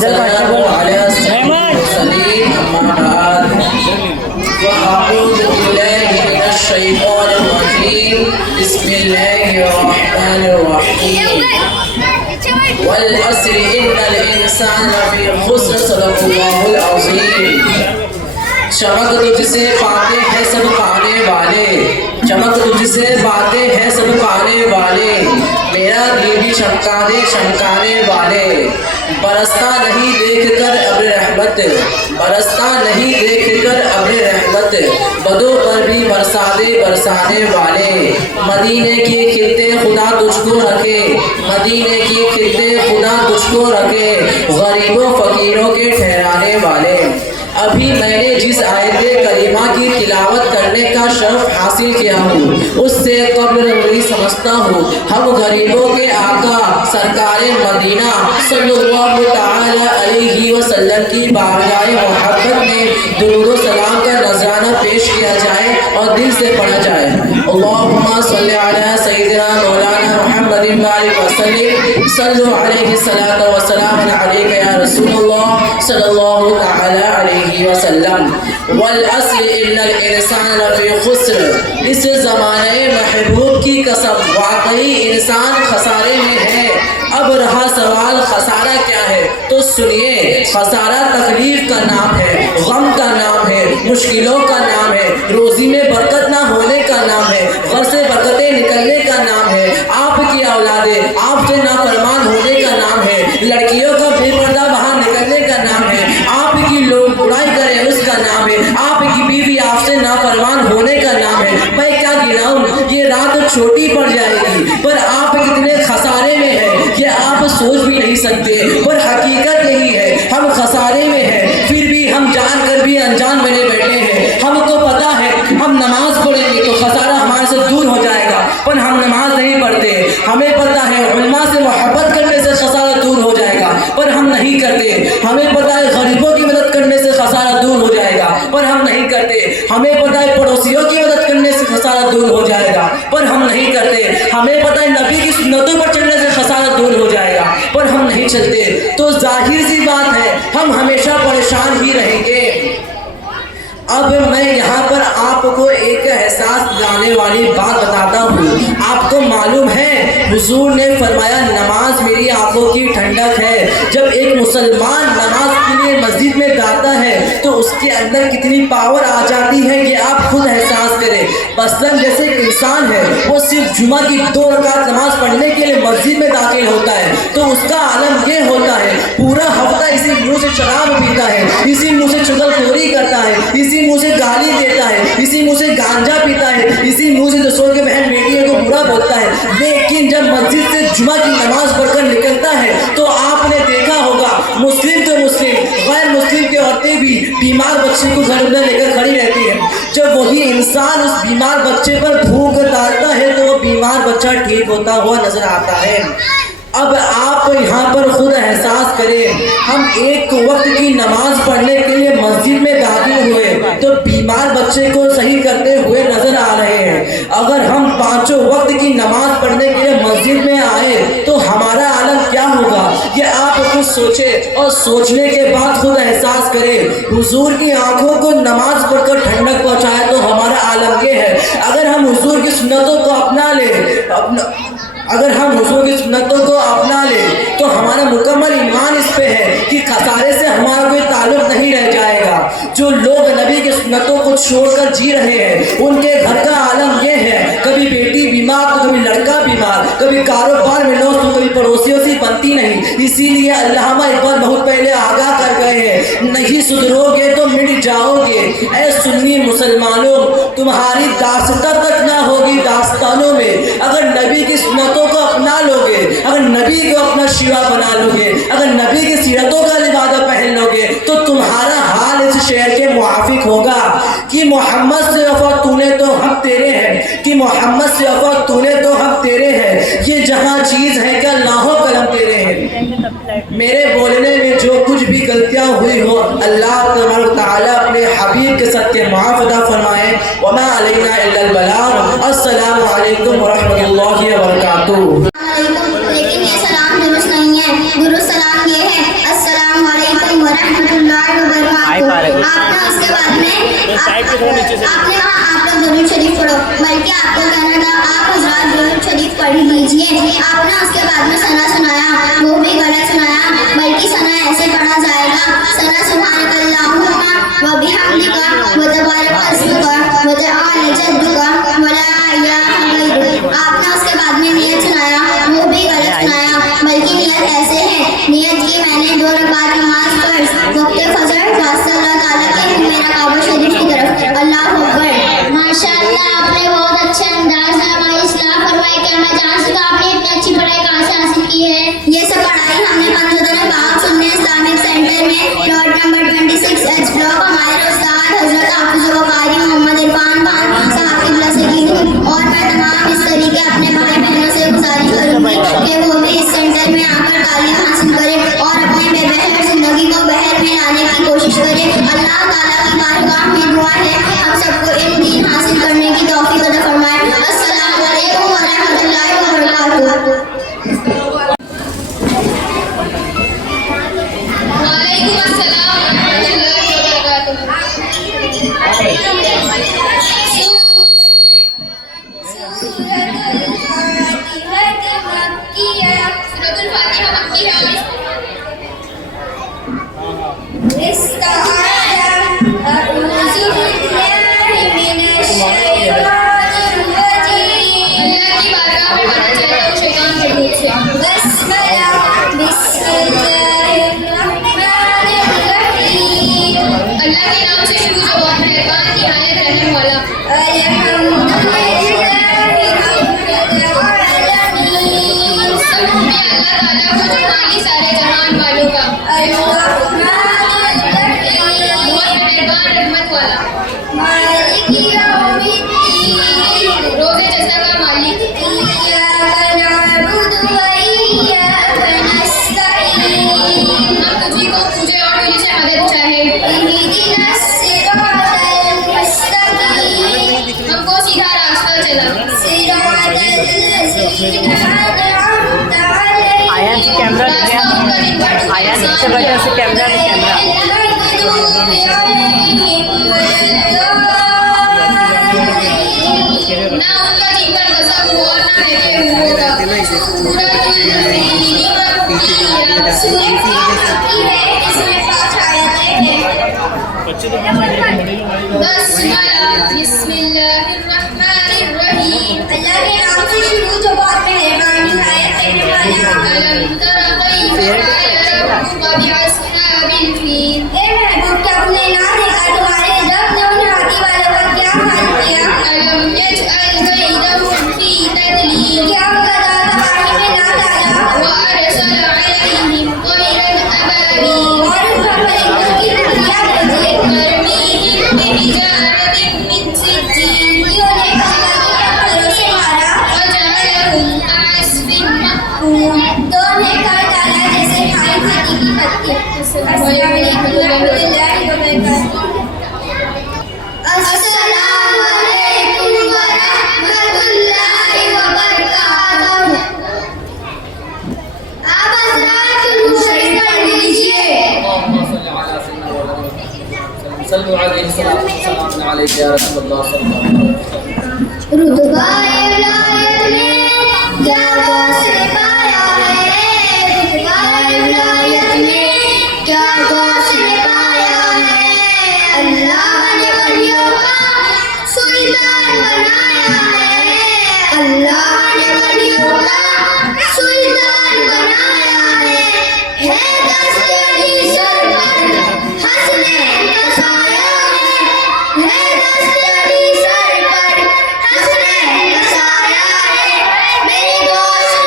वस्सलामु अला सय्यिदिल अम्मा बाद वअऊज़ु बिल्लाहि मिनश शैतानिर रजीम बिस्मिल्लाहिर रहमानिर रहीम वल अस्रि इन्नल इंसाना लफी खुस्र सदक़ल्लाहुल अज़ीम। चमक तुझसे पाते हैं सब पाने वाले, चमक तुझसे बातें हैं सब पाने वाले, मेरा दिल भी चमकाने वाले। बरसता नहीं देख कर अब्र रहमत, बरसता नहीं देख कर अब्र रहमत, बदों पर भी बरसाने वाले। मदीने की खिलते खुदा तुझको रखे, मदीने की खिलते खुदा तुझको रखे, गरीबों फकीरों के ठहराने वाले। अभी मैंने जिस आयत कलीमा की तिलावत करने का शर्फ हासिल किया हूँ, उससे कब्ल नहीं समझता हूँ हम गरीबों के आका सरकार मदीना सल्लल्लाहु तआला अलैहि वसल्लम की बारगाह मोहब्बत में दुरूद व सलाम का नजराना पेश किया जाए और दिल से पढ़ा जाए। अल्लाहुम्मा सल्ली अला सय्यिदिना मौलाना मुहम्मदिन व आलिहि वसल्लम सल्लु अलैहि सलातो व सलाम अलैका या रसूलल्लाह सल्लल्लाहु तआला अलैहि वसल्लम। वल अस्र इन्नल इंसाना लफी खुस्र। इस ज़माने महबूब की कसम वाकई इंसान खसारे में है। अब रहा सवाल खसारा क्या है, तो सुनिए। खसारा तकलीफ का नाम है, गम का नाम है, मुश्किलों का नाम है, रोजी में बरकत ना होने का नाम है, घर से बरकतें निकलने का नाम है, आपकी औलादे आपसे नाफरमान होने का नाम है, लड़कियों का बेपर्दा बाहर निकलने का नाम है, आपकी लोग बुराई करें उसका नाम है, आपकी बीवी आपसे नाफरमान होने का नाम है। मैं क्या गिनाऊं, ये रात छोटी पड़ जाएगी, पर आप कितने खसारे में हैं कि आप सोच भी नहीं सकते। पर हकीकत यही है, हम खसारे में हैं, फिर भी हम जान कर भी अनजान बने बैठे हैं। हमको पता है हम नमाज पढ़ेंगे तो खसारा हमारे से दूर हो जाएगा, पर हम नमाज नहीं पढ़ते। हमें पता है उलमा से मोहब्बत करने से खसारा दूर हो जाएगा, पर हम नहीं करते। हमें पता है गरीबों की मदद करने से खसारा दूर हो जाएगा, पर हम नहीं करते। हमें पता है पड़ोसियों की मदद करने से खसारा दूर हो जाएगा, पर हम नहीं करते। हमें पता है नबी की सुन्नतों पर चलने से खसारा दूर हो जाएगा, पर हम नहीं चलते। तो जाहिर सी बात है हम हमेशा परेशान ही रहेंगे। अब मैं यहाँ पर आपको एक एहसास दिलाने वाली बात बताता हूँ। आपको मालूम है हुजूर ने फरमाया नमाज मेरी आंखों की ठंडक है। जब एक मुसलमान नमाज के लिए मस्जिद में जाता है तो उसके अंदर कितनी पावर आ जाती है कि आप खुद एहसास करें। मसलन जैसे एक इंसान है वो सिर्फ जुमा की 2 रकात नमाज पढ़ने के लिए मस्जिद में दाखिल होता है तो उसका आलम ये होता है पूरा हफ्ता इसी मुँह से शराब पीता है, इसी मुँह से चुगलखोरी करता है, इसी मुँह से गाली देता है, इसी मुँह से गांजा पीता है, इसी मुँह से दूसरों के बहन बेटियों को बुरा बोलता है। लेकिन जब मस्जिद से जुमा की नमाज पढ़कर निकलता है तो आपने देखा होगा मुस्लिम तो मुस्लिम गैर मुस्लिम की औरतें भी बीमार बच्चे को घर में लेकर खड़ी रहती है। जब वही इंसान उस बीमार बच्चे पर थूक डालता है तो वो बीमार बच्चा ठीक होता हुआ नजर आता है। अब आप यहाँ पर खुद एहसास करें, हम एक वक्त की नमाज पढ़ने के लिए मस्जिद में दाखिल हुए तो बीमार बच्चे को सही करते हुए नजर आ रहे हैं। अगर हम 5 वक्त की नमाज पढ़ने के लिए मस्जिद में आए तो हमारा आलम क्या होगा, ये आप खुद सोचे और सोचने के बाद खुद एहसास करें। हुजूर की आंखों को नमाज पढ़कर ठंडक पहुँचाए तो हमारा आलम ये है। अगर हम हुजूर की सुन्नतों को अपना ले अगर हम हुजूर की सुन्नतों को अपना ले तो हमारा मुकम्मल ईमान इस पे है कि खसारे से हमारा कोई ताल्लुक नहीं रह जाएगा। जो लोग नबी की सुन्नतों को छोड़कर जी रहे हैं उनके घर का आलम ये है, कभी बेटी बीमार तो कभी लड़का बीमार, कभी कारोबार में लॉस तो कभी पड़ोसियों से बनती नहीं। इसीलिए अल्लामा इकबाल बहुत पहले आगाह कर गए हैं, नहीं सुधरोगे तो मिट जाओगे। ऐ सुन्नी मुसलमानों तुम्हारी दास्तां तक ना होगी दास्तानों में। अगर नबी की सुन्नतों को अपना लोगे, अगर नबी को अपना शिवा बना लोगे, अगर नबी की सीरतों का लिबादा पहन लोगे तो तुम्हारा हाल इस शेर के मुआफिक होगा कि मोहम्मद से वफा तूने तो हम तेरे हैं, कि मोहम्मद से वफा तूने तो हम तेरे हैं। ये जहाँ चीज़ है क्या लाहो कलम तेरे हैं। मेरे बोलने में जो कुछ भी गलतियाँ हुई हो अल्लाह तबारक ताला अपने हबीब के सदके माफ़ अता फरमाए। वमा अलैना इल्लल बलाग। अस्सलामु अलैकुम व रहमतुल्लाहि व बरकातुहू। लेकिन ये सलाम दुरुस्त नहीं है। दुरुस्त सलाम ये है अस्सलाम आपने उसके बाद में आपने वहाँ आप लोग दुरूद शरीफ पढ़ो, बल्कि आपको कहना था आप हजरात दुरूद शरीफ पढ़ लीजिए। आपने उसके बाद में सना सुनाया, वो भी गलत सुनाया, बल्कि सना ऐसे पढ़ा जाएगा, सना सुब्हानकल्लाहुम्मा व बिहम्दिका व तबारक अस्मुका व तआला जद्दुका व ला इलाहा गैरुक। आपने उसके बाद में नियत सुनाया, वो भी गलत सुनाया, बल्कि नियत ऐसे है, नियत की मैंने 2 रकात नमाज पढ़ वक्त फजर वास्ते अल्लाह ताला के मेरा काबा शरीफ की तरफ। अल्लाह अकबर। माशाअल्लाह, आपने बहुत अच्छे अंदाज में हमारी इस्लाह फरमाई। क्या मैं जान सकता हूं आपने इतनी अच्छी पढ़ाई कहाँ से हासिल की है? ये सब पढ़ाई हमने पंचतन बाग सुन्नी इस्लामिक सेंटर में प्लॉट नंबर 26 एच ब्लॉक हमारे उस्ताद हजरत हाफिज व कारी मोहम्मद इरफान खान साहब किबला से की थी। और मैं तमाम इस तरीके अपने भाई बहनों से गुजारिश करूंगी कि वो भी इस सेंटर में आकर तालीम हासिल करें और अपने बेबहर जिंदगी को बहर में लाने की कोशिश करें। अल्लाह ताला की बारगाह में दुआ है हम सबको इन दीन हासिल करने की तौफीक अता फरमाए। अस्सलामु अलैकुम व रहमतुल्लाहि व बरकातुहू। वालेकुम अस्सलाम व रहमतुल्लाहि व बरकातुहू। सूरतुल फातिहा मक्की है। इसका अऊज़ु बिल्लाहि मिनश शैतानिर रजीम। अल्लाह की बारगाह में बचना चाहिए शैतान के डर से। बस्मला बिस्मिल्लाहिर रहमानिर रहीम। अल्लाह के नाम से शुरू जो बहुत मेहरबान निहायत रहने वाला। अल्हम्दुलिल्लाहि रब्बिल आलमीन। सबूत है अल्लाह ताला को जो माली सारे जहान वालों का। अर्रहमानिर रहीम। बहुत मेहरबान रहमत वाला। मालिकी यौमिद्दीन। रोज़े जज़ा का मालिक। इय्याका नअबुदु व इय्याका नस्तईन। हम तुझी को पूजे और तुझी से मदद चाहे। इहदिनस सिरातल मुस्तकीम। हमको सीधा रास्ता चला। सिरातल लज़ीना अनअमत अलैहिम। आयन से कैमरा ले रास्ता उनका दिन भर आयन से वजह से कैमरा नहीं कैमरा ना उनका जिगर गजब हुआ और ना रहते हुआ। बिस्मिल्लाहिर्रहमानिर्रहीम। अल्लाह के नाम से शुरू जो बहुत मेहरबान निहायत रहने वाला। अलम तरा कैफ फ़अल रब्बुका बिअस्हाबिल फील। ए महबूब क्या तुमने ना देखा तुम्हारे रब ने उन हाथी वालों का क्या हाल किया? अलम यजअल कैदहुम फी तदलील। क्या उनका दादा पानी में ना डाला? वअरसल अलैहिम तयरन अबाबील। और उन पर परिंदों की टुकड़ियां भेजे। तरमीहिम बिहिजारतिन मिन सिज्जील। कि उन्हें कंकड़ के पत्थरों से मारा। फजअलहुम कअस्फिन मअकूल। तो उन्हें कर डाला जैसे खाई हाथी की पत्ती। अस्सलामु अलैकुम व रहमतुल्लाहि व बरकातुहू। अस्सलामु अलैकुम व रहमतुल्लाहि व बरकातुहू। आप हज़रात दुरूद शरीफ पढ़ लीजिए। सल्लु अलैहि सल्लल्लाहु अलैहि या रसूलल्लाह सल्लल्लाहु अलैहि वसल्लम। रुतबा विलायत में क्या गौसे पाया है? रुतबा विलायत में क्या गौसे पाया है? अल्लाह ने वलियों का सुल्तान बनाया है। अल्लाह ने वलियों का सुल्तान बनाया है। दस्ते अली सर पर हसनैन का साया है दस्ते अली सर पर हसनैन का साया है। मेरे दोस्त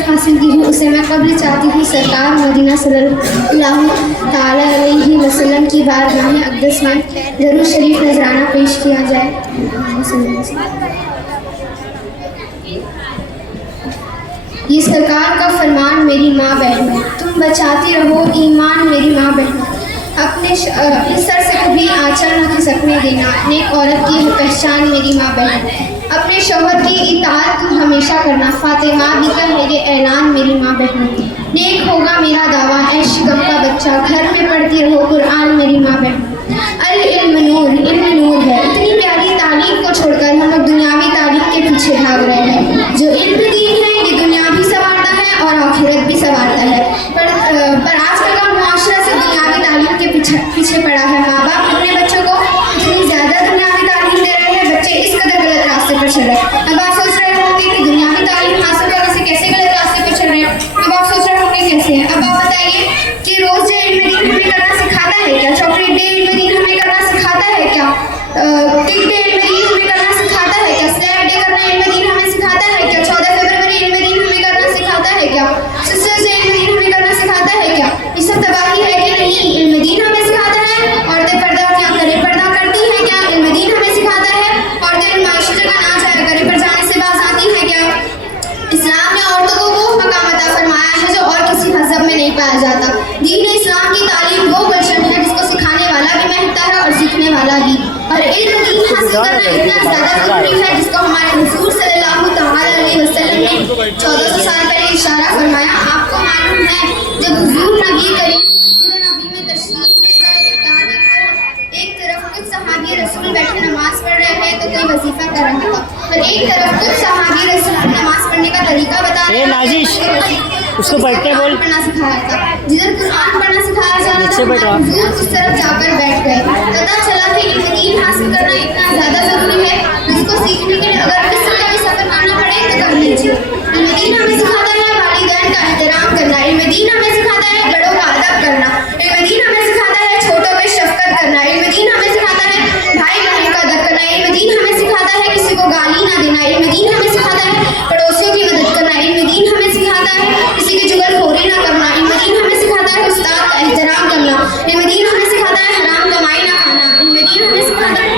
शर्फ हासिल की है उसे मैं कब्ल चाहती हूँ सरकार मदीना सल्लल्लाहु ताला अलैहि वसल्लम की बारगाह अक़दस में दरूद शरीफ नजराना पेश किया जाए। ये सरकार का फरमान मेरी माँ बहनों, तुम बचाती रहो ईमान मेरी माँ बहनों। अपने सर से कभी आंचल न खिसकने देना, नेक औरत की पहचान मेरी माँ बहन। अपने शौहर की इताअत तुम हमेशा करना, फातिमा भी का मेरे ऐलान मेरी माँ बहन। नेक होगा मेरा दावा ऐ शिकम का बच्चा, घर में पढ़ती रहो कुरान मेरी माँ बहन। अल इल्म नूर है। इतनी प्यारी तालीम को छोड़कर हम लोग दुनियावी तालीम के पीछे भाग रहे हैं। जो इल्म दीन है ये दुनिया भी संवारता है और आखिरत भी संवारता है। पर आजकल का मुआशरा से दुनियावी तालीम के पीछे पड़ा है। माँ बाप अपने बच्चों को इतनी ज़्यादा दुनियावी तालीम दे रहे हैं, बच्चे इस कदर गलत रास्ते पर चल रहे हैं। अब आप सोच रहे होंगे कि दुनियावी तालीम हासिल करने से कैसे गलत रास्ते पर चल रहे हैं। अब आप सोच रहे होंगे कैसे हैं। अब आप बताइए कि रोज़ डे इल्म दीन हमें करना सिखाता है क्या? चॉकलेट डे इल्म दीन हमें करना सिखाता है क्या? टिक डे इल्म दीन हमें करना सिखाता है क्या? स्लैब डे करना इल्म दीन हमें सिखाता है क्या? 14 फरवरी इल्म दीन हमें करना सिखाता है क्या? सिस्टर्स डे इल्म दीन हमें करना सिखाता है क्या? ये सब तबाही है कि नहीं? इल्म दीन हमें सिखाता है। औरतें पर्दा क्या करें, पर्दा करती हैं क्या? इल्म दीन हमें सिखाता है। औरतें मायशा जगह ना जाया करें, पर जाने से बाज आती हैं क्या? इस्लाम ने औरतों को वो मकाम अता फरमाया है जो और किसी मजहब में नहीं पाया जाता। दीन इस्लाम की तालीम वो गुलशन है जिसको सिखाने वाला भी महकता है और सीखने वाला भी। और इल्म दीन हासिल करना इतना ज़्यादा ज़रूरी है जिसको हमारे हुजूर सल्लल्लाहु अलैहि वसल्लम ने 1400 साल पहले इशारा फरमाया। आपको मालूम है जब हुजूर नबी करीम नबी में तशरीफ ले गए तो क्या देखते हैं, एक तरफ कुछ सहाबी रसूल बैठे नमाज पढ़ रहे हैं तो कोई वजीफा कर रहा था, और एक तरफ कुछ सहाबी रसूल नमाज पढ़ने का तरीका बता रहे थे। उसको बैठते बोल पढ़ना सिखाया था। जिधर कुरान पढ़ना सिखाया जा रहा था हुजूर उस तरफ जाकर बैठ गए। पता चला कि इल्म दीन हासिल करना इतना ज़्यादा ज़रूरी है जिसको सीखने के लिए अगर किसी का भी सफ़र करना पड़े तो कर लीजिए। इल्म दीन हमें सिखाता है वालिदैन का एहतराम करना, इल्म दीन हमें सिखाता है बड़ों का अदब करना, इल्म दीन हमें सिखाता है छोटों पे शफकत करना, इल्म दीन हमें सिखाता है भाई बहन का अदब करना, इल्म दीन हमें सिखाता है किसी को गाली ना देना, इल्म दीन हमें सिखाता है पड़ोसियों की मदद करना, इल्म दीन हमें सिखाता है किसी की जुगलखोरी ना करना, इल्म दीन हमें सिखाता है उस्ताद का एहतराम करना, इल्म दीन हमें सिखाता है हराम कमाई ना खाना, इल्म दीन हमें सिखाता है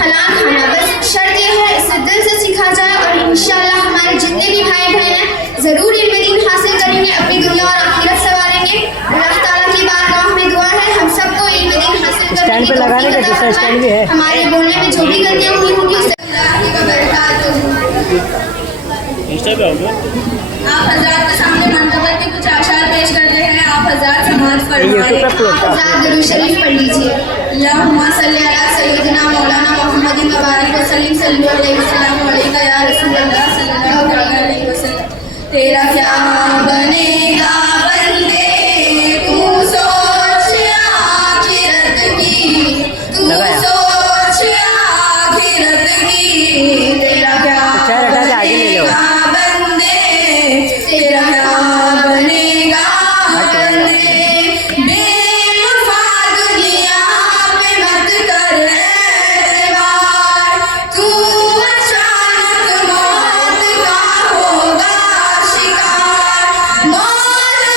हलाल खाना। बस शर्त यह है इसे दिल से सीखा जाए और इंशाअल्लाह हमारे जितने भी भाई बहन हैं ज़रूर इल्म दीन हासिल करेंगे, अपनी दुनिया और आखिरत संवारेंगे। अल्लाह ताला की बारगाह में दुआ है हम सबको इल्म दीन हासिल करने की तौफीक अता फरमाए। हमारे बोलने में जो भी गलतियाँ हुई होंगी उससे आप हजरात के सामने मनकबत के कुछ आशार पेश करते हैं। आप हजरात समाज फरमाएं। आप हज़रात दुरूद शरीफ पढ़ लीजिए। अल्लाहुम्मा सल्ली अला सय्यिदिना मौलाना मुहम्मदिन व बारिक व सल्लिम सल्लल्लाहु अलैहि वसल्लम अलैका या रसूलल्लाह सल्लल्लाहु अलैहि वसल्लम। तेरा क्या बनेगा बंदे तू सोच आखिरत की, तू सोच आखिरत की। तेरा क्या बनेगा बंदे, तेरा क्या बनेगा बंदे। बेवफा दुनिया पे मत कर एतबार, तू अचानक मौत का होगा शिकार। मौत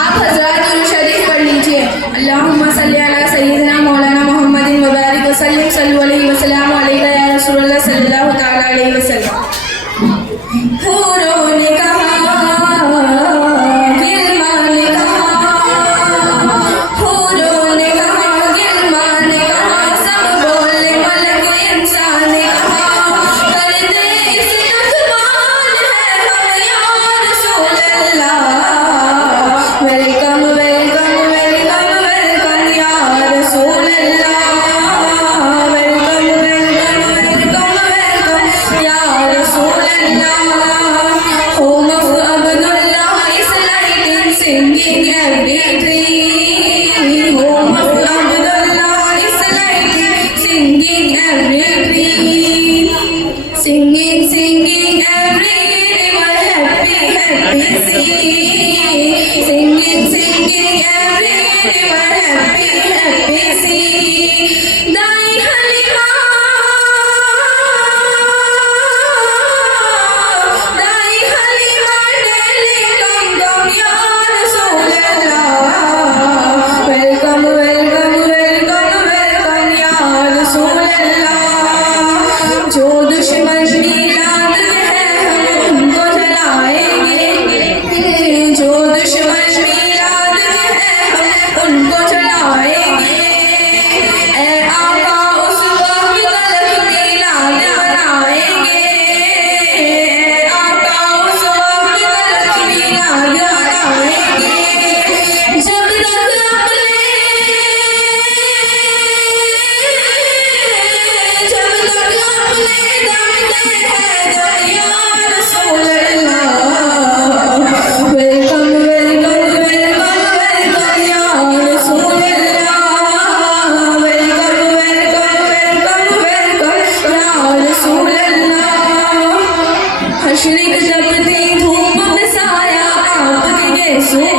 आप हजरात दुरूद शरीफ पढ़ लीजिए। अल्लाहुम्मा सल्ली अला सय्यिदिना मौलाना मुहम्मदिन व बारिक व सल्लिम सल्लु अलैहि व सल्लम अलैका या रसूलल्लाह सल्लल्लाहु तआला अलैहि वसल्लम। हूरों ने कहा, गिलमान ने कहा, हूरों ने कहा, गिलमान ने कहा, सब बोले मलक इंसान ने कहा, कर दे इसका कमाल है हम या रसूल अल्लाह। वेलकम वेलकम वेलकम वेलकम या रसूल अल्लाह। वेलकम वेलकम वेलकम वेलकम या रसूल अल्लाह। Home of Abdullah is lighting, singing every tree. Home of Abdullah is lighting, singing every tree. Singing, singing every river, happy, happy sea. Singing, singing every river, happy, happy sea. Dai Halima, Dai Halima, daily come down, Ya Rasool Allah. Welcome, welcome, welcome, welcome, Ya Rasool Allah. जो दुश्मन मिलाद है हम उनको जलाएंगे, जो दुश्मन मिलाद है हम उनको जलाएंगे। ए आका उस वक्त गलत मिलाद मनाएंगे, ए आका उस वक्त गलत मिलाद मनाएंगे। जब तक अपने दम दे है दम या रसूल अल्लाह। वेलकम वेलकम वेलकम वेलकम या रसूल अल्लाह। वेलकम वेलकम वेलकम वेलकम या रसूल अल्लाह। हशरिक जब थी धूप में साया आपके गेसों